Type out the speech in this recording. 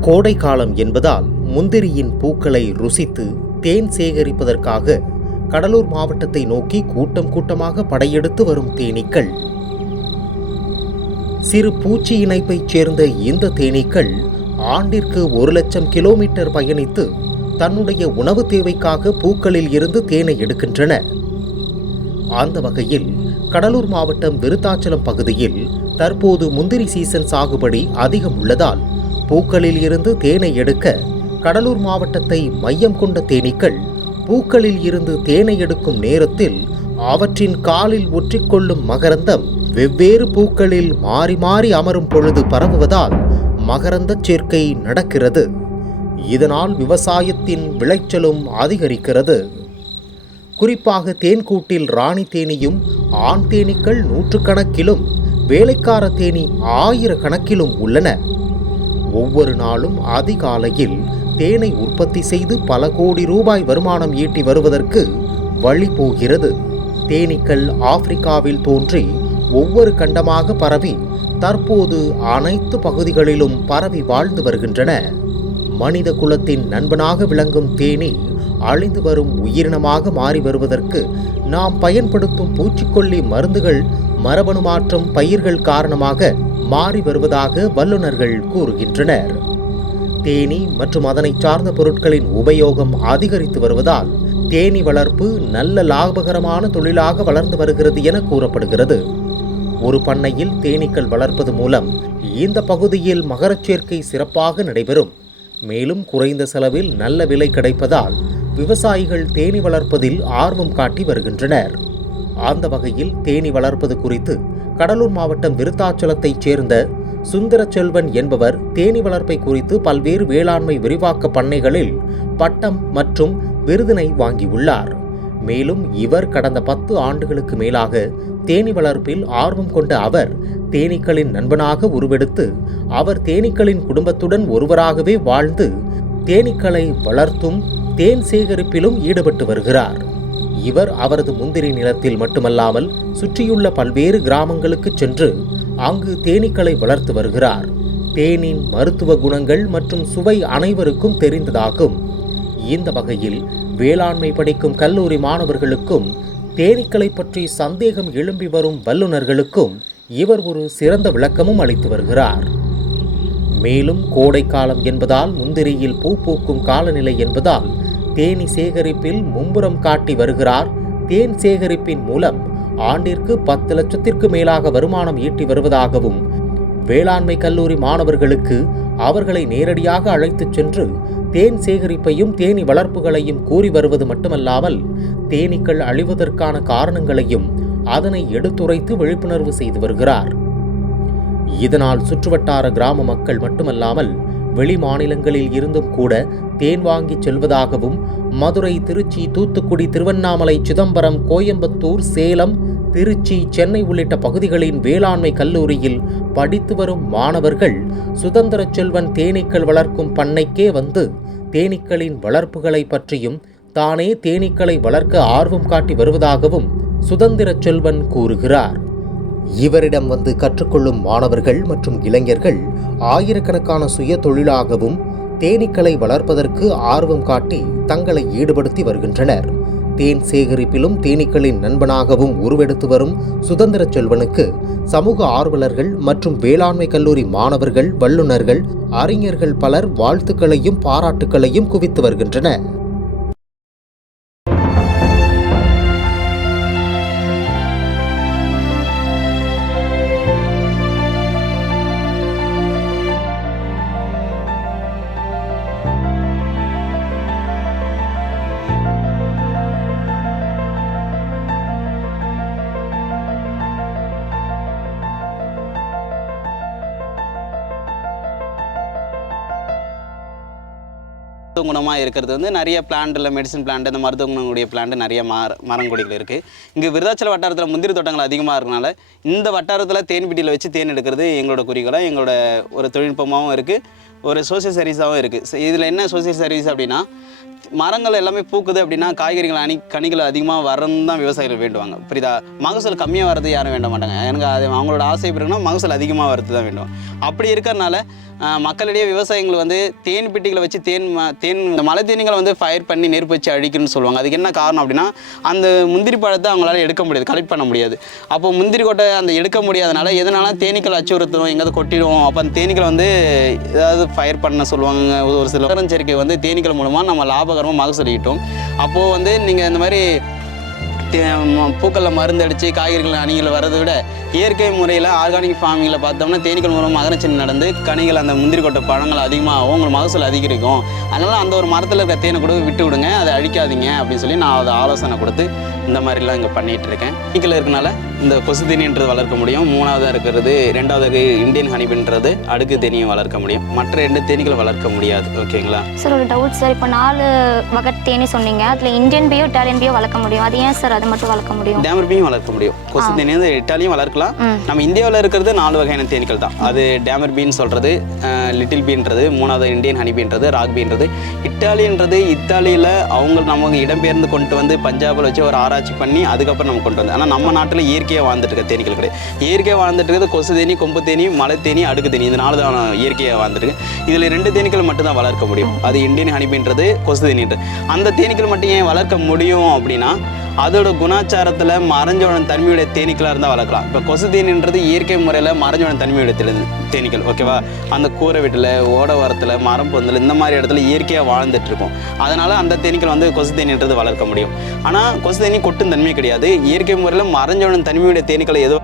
கோடை காலம் என்பதால் முந்திரியின் பூக்களை ருசித்து தேன் சேகரிப்பதற்காக கடலூர் மாவட்டத்தை நோக்கி கூட்டம் கூட்டமாக படையெடுத்து வரும் தேனீக்கள். சிறு பூச்சி இணைப்பைச் சேர்ந்த இந்த தேனீக்கள் ஆண்டிற்கு ஒரு லட்சம் கிலோமீட்டர் பயணித்து தன்னுடைய உணவு தேவைக்காக பூக்களில் இருந்து தேனை எடுக்கின்றன. அந்த வகையில் கடலூர் மாவட்டம் விருத்தாச்சலம் பகுதியில் தற்போது முந்திரி சீசன் சாகுபடி அதிகம் உள்ளதால் பூக்களில் இருந்து தேனை எடுக்க கடலூர் மாவட்டத்தை மையம் கொண்ட தேனீக்கள் பூக்களில் இருந்து தேனை எடுக்கும் நேரத்தில் அவற்றின் காலில் ஒற்றிக்கொள்ளும் மகரந்தம் வெவ்வேறு பூக்களில் மாறி மாறி அமரும் பொழுது பரவுவதால் மகரந்தச் சேர்க்கை நடக்கிறது. இதனால் விவசாயத்தின் விளைச்சலும் அதிகரிக்கிறது. குறிப்பாக தேன்கூட்டில் ராணி தேனியும் ஆண் தேனீக்கள் நூற்றுக்கணக்கிலும் வேலைக்கார தேனி ஆயிரக்கணக்கிலும் உள்ளன. ஒவ்வொரு நாளும் அதிகாலையில் தேனை உற்பத்தி செய்து பல கோடி ரூபாய் வருமானம் ஈட்டி வருவதற்கு வழி போகிறது. தேனீக்கள் ஆப்பிரிக்காவில் தோன்றி ஒவ்வொரு கண்டமாக பரவி தற்போது அனைத்து பகுதிகளிலும் பரவி வாழ்ந்து வருகின்றன. மனித குலத்தின் நண்பனாக விளங்கும் தேனி அழிந்து வரும் உயிரினமாக மாறி வருவதற்கு நாம் பயன்படுத்தும் பூச்சிக்கொல்லி மருந்துகள் மரபணு மாற்றம் பயிர்கள் காரணமாக மாறி வருவதாக வல்லுநர்கள் கூறுகின்றனர். தேனீ மற்றும் அதனை சார்ந்த பொருட்களின் உபயோகம் அதிகரித்து வருவதால் தேனீ வளர்ப்பு நல்ல லாபகரமான தொழிலாக வளர்ந்து வருகிறது என கூறப்படுகிறது. ஒரு பண்ணையில் தேனீக்கள் வளர்ப்பது மூலம் இந்த பகுதியில் மகரச் சேர்க்கை சிறப்பாக நடைபெறும். மேலும் குறைந்த செலவில் நல்ல விலை கிடைப்பதால் விவசாயிகள் தேனி வளர்ப்பதில் ஆர்வம் காட்டி வருகின்றனர். அந்த வகையில் தேனி வளர்ப்பது குறித்து கடலூர் மாவட்டம் விருத்தாச்சலத்தைச் சேர்ந்த சுந்தர செல்வன் என்பவர் தேனி வளர்ப்பை குறித்து பல்வேறு வேளாண்மை விரிவாக்க பண்ணைகளில் பட்டம் மற்றும் விருதினை வாங்கியுள்ளார். மேலும் இவர் கடந்த பத்து ஆண்டுகளுக்கு மேலாக தேனி வளர்ப்பில் ஆர்வம் கொண்ட அவர் தேனீக்களின் நண்பனாக உருவெடுத்து அவர் தேனீக்களின் குடும்பத்துடன் ஒருவராகவே வாழ்ந்து தேனீக்களை வளர்த்தும் தேன் சேகரிப்பிலும் ஈடுபட்டு வருகிறார். இவர் அவரது முந்திரி நிலத்தில் மட்டுமல்லாமல் சுற்றியுள்ள பல்வேறு கிராமங்களுக்கு சென்று அங்கு தேனீக்களை வளர்த்து வருகிறார். தேனின் மருத்துவ குணங்கள் மற்றும் சுவை அனைவருக்கும் தெரிந்ததாகும். இந்த வகையில் வேளாண்மை படிக்கும் கல்லூரி மாணவர்களுக்கும் தேனீக்களை பற்றி சந்தேகம் எழும்பி வரும் வல்லுநர்களுக்கும் இவர் ஒரு சிறந்த விளக்கமும் அளித்து வருகிறார். மேலும் கோடைக்காலம் என்பதால் முந்திரியில் பூ பூக்கும் காலநிலை என்பதால் தேனி சேகரிப்பில் மும்புறம் காட்டி வருகிறார். தேன் சேகரிப்பின் மூலம் ஆண்டிற்கு பத்து லட்சத்திற்கு மேலாக வருமானம் ஈட்டி வருவதாகவும் வேளாண்மை கல்லூரி மாணவர்களுக்கு அவர்களை நேரடியாக அழைத்துச் சென்று தேன் சேகரிப்பையும் தேனி வளர்ப்புகளையும் கூறி வருவது மட்டுமல்லாமல் தேனீக்கள் அழிவதற்கான காரணங்களையும் அதனை எடுத்துரைத்து விழிப்புணர்வு செய்து வருகிறார். இதனால் சுற்றுவட்டார கிராம மக்கள் மட்டுமல்லாமல் வெளி மாநிலங்களில் இருந்தும் கூட தேன் வாங்கிச் செல்வதாகவும் மதுரை திருச்சி தூத்துக்குடி திருவண்ணாமலை சிதம்பரம் கோயம்புத்தூர் சேலம் திருச்சி சென்னை உள்ளிட்ட பகுதிகளின் வேளாண்மை கல்லூரியில் படித்து வரும் மாணவர்கள் சுதந்திர செல்வன் தேனீக்கள் வளர்க்கும் பண்ணைக்கே வந்து தேனீக்களின் வளர்ப்புகளை பற்றியும் தானே தேனீக்களை வளர்க்க ஆர்வம் காட்டி வருவதாகவும் சுதந்திர செல்வன் கூறுகிறார். இவரிடம் வந்து கற்றுக்கொள்ளும் மாணவர்கள் மற்றும் இளைஞர்கள் ஆயிரக்கணக்கான சுய தொழிலாகவும் தேனீக்களை வளர்ப்பதற்கு ஆர்வம் காட்டி தங்களை ஈடுபடுத்தி வருகின்றனர். தேன் சேகரிப்பிலும் தேனீக்களின் நண்பனாகவும் உருவெடுத்து வரும் சுதந்திர செல்வனுக்கு சமூக ஆர்வலர்கள் மற்றும் வேளாண்மை கல்லூரி மாணவர்கள் வல்லுநர்கள் அறிஞர்கள் பலர் வாழ்த்துக்களையும் பாராட்டுக்களையும் குவித்து வருகின்றனர். மருத்துவ குணமாக இருக்கிறது வந்து நிறைய பிளான்ட்டில் மெடிசன் பிளான்ட் இந்த மருத்துவ குணங்களுடைய பிளான்ட் நிறைய மர மரங்கொடிகள் இருக்குது இங்கே விருதாச்சல வட்டாரத்தில் முந்திரி தோட்டங்கள் அதிகமாக இருக்கனால இந்த வட்டாரத்தில் தேன்பிட்டியில் வச்சு தேன் எடுக்கிறது எங்களோட குறிக்கோளாக எங்களோட ஒரு தொழில்நுட்பமாகவும் இருக்குது ஒரு சோசியல் சர்வீஸாகவும் இருக்குது இதில் என்ன சோசியல் சர்வீஸ் அப்படின்னா மரங்கள் எல்லாமே பூக்குது அப்படின்னா காய்கறிகள் அணி கனிகள் அதிகமாக வரணும் தான் விவசாயிகள் வேண்டுவாங்க. புரியுதா? மகசூல் கம்மியாக வரது யாரும் வேண்ட மாட்டாங்க. எனக்கு அது அவங்களோட ஆசை இருக்குன்னா மகசூல் அதிகமாக வரது தான் வேண்டும். அப்படி இருக்கிறனால மக்களிடையே விவசாயிகள் வந்து தேன் பெட்டிகளை வச்சு தேன் ம- தேன் இந்த மலை தேனீகளை வந்து ஃபயர் பண்ணி நெருப்பு வச்சு அழிக்கணும்னு சொல்லுவாங்க. அதுக்கு என்ன காரணம் அப்படின்னா அந்த முந்திரி பழத்தை அவங்களால எடுக்க முடியாது. கலெக்ட் பண்ண முடியாது. அப்போ முந்திரி கொட்டை அந்த எடுக்க முடியாதனால எதனால தேனீக்கள் அச்சுறுத்தும் எங்கேயாவது கொட்டிடுவோம் அப்போ அந்த தேனீக்களை வந்து ஏதாவது ஃபயர் பண்ண சொல்லுவாங்க ஒரு- ஒரு சில விவரஞ்சரிக்கை வந்து தேனீக்கள் மூலமாக நம்ம லாபகரமாக மகசூல் ஈட்டும் அப்போது வந்து நீங்கள் இந்த மாதிரி தே- மருந்து அடித்து காய்கறிகள் அணிகள் வரதை விட இயற்கை முறையில் ஆர்கானிக் ஃபார்மிங்கில் பார்த்தோம்னா தேனீக்கள் மூலம் மகரச்சனி நடந்து கனிகள் அந்த முந்திரி கொட்டை பழங்கள் அதிகமாகும் உங்களுக்கு மகசூல் அதிகரிக்கும். அதனால் அந்த ஒரு மரத்தில் இருக்க தேனை கூட விட்டு விடுங்க அதை அழிக்காதீங்க அப்படின்னு சொல்லி நான் அதை ஆலோசனை கொடுத்து இந்த மாதிரிலாம் இங்கே பண்ணிகிட்டு இருக்கேன் தேனீக்கள் இருக்கனால இந்த கொசு தேனின்றது வளர்க்க முடியும். மூணாவதாக இருக்கிறது ரெண்டாவது இந்தியன் ஹனிபின்றது அடுக்கு தேனியை வளர்க்க முடியும். மற்ற ரெண்டு தேனீக்களை வளர்க்க முடியாது. ஓகேங்களா? சார் ஒரு டவுட் சார். இப்போ நாலு வகை தேனி சொன்னீங்க. அதில் இந்தியன் பியோ இட்டாலியன் பியோ வளர்க்க முடியும். அது ஏன் சார் அதை மட்டும் வளர்க்க முடியும்? டேமர்பியும் வளர்க்க முடியும். கொசு தேனி வந்து இட்டாலியும் வளர்க்கலாம். நம்ம இந்தியாவில் இருக்கிறது நாலு வகையான தேனீக்கள் தான். அது டேமர் பீன் சொல்கிறது லிட்டில் பீன்றது மூணாவது இந்தியன் ஹனி பீன்றது ராக் பீன்றது. இட்டாலின்றது இத்தாலியில் அவங்க நமக்கு இடம்பெயர்ந்து கொண்டு வந்து பஞ்சாபில் வச்சு ஒரு ஆராய்ச்சி பண்ணி அதுக்கப்புறம் நம்ம கொண்டு வந்து ஆனால் நம்ம நாட்டில் இயற்கையாக வாழ்ந்துட்டு இருக்க தேனீக்கள் கிடையாது. இயற்கையாக வாழ்ந்துட்டு இருக்கிறது கொசு தேனி கொம்பு தேனி மலை தேனி அடுக்கு தேனி. இந்த நாலு தான் இயற்கையாக வாழ்ந்துட்டு இதில் ரெண்டு தேனீக்கள் மட்டும் தான் வளர்க்க முடியும். அது இந்தியன் ஹனிபின்றது கொசு தேனின்றது. அந்த தேனீக்கள் மட்டும் ஏன் வளர்க்க முடியும் அப்படின்னா அதோட குணாச்சாரத்தில் மறைஞ்சோட தன்மையுடைய தேனீக்களாக இருந்தால் வளர்க்கலாம். இப்போ கொசு தேனின்றது இயற்கை முறையில் மறைஞ்சோட தன்மையுடைய தெளி- தேனீக்கள் ஓகேவா? அந்த கூரை வீட்டில் ஓட வரத்தில் மரம் பொந்தில் இந்த மாதிரி இடத்துல இயற்கையாக வாழ்ந்துட்டு இருக்கும். அதனால் அந்த தேனீக்கள் வந்து கொசு தேனின்றது வளர்க்க முடியும். ஆனால் கொசு தேனி கொட்டும் தன்மை கிடையாது. இயற்கை முறையில் மறைஞ்சோட தனிமையுடைய தேனீக்களை ஏதோ